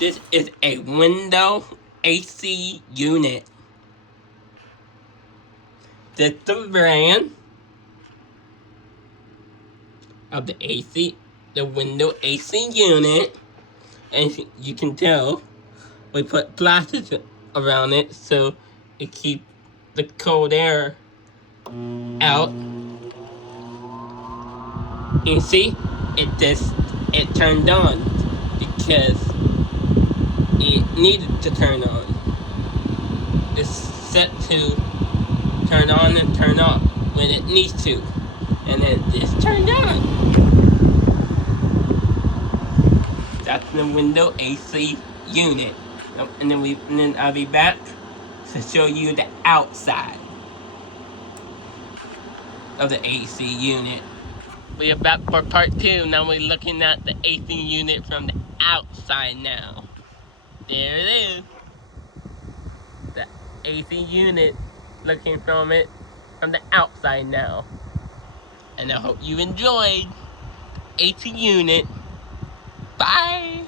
This is a window AC unit. This is the brand of the window AC unit. And you can tell we put plastic around it so it keeps the cold air out. You see, it turned on because it needed to turn on. It's set to turn on and turn off when it needs to, and then it's turned on. That's the window AC unit, and then I'll be back to show you the outside of the AC unit. We are back for part 2. Now we're looking at the AC unit from the outside now. There it is. The AC unit, looking from it from the outside now. And I hope you enjoyed AC unit. Bye!